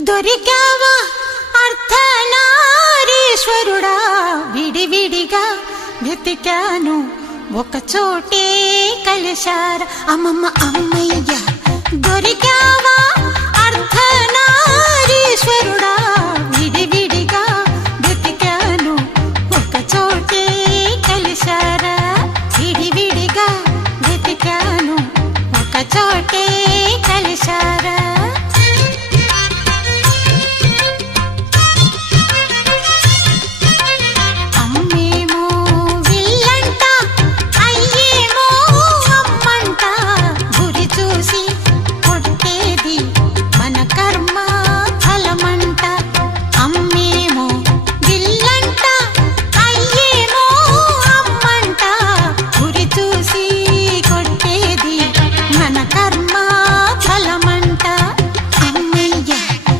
దొరికావా అర్ధనారీశ్వరుడా, విడివిడిగా వెతికాను ఒక చోటే కలిశారా. అమ్మమ్మ అమ్మయ్య దొరికావా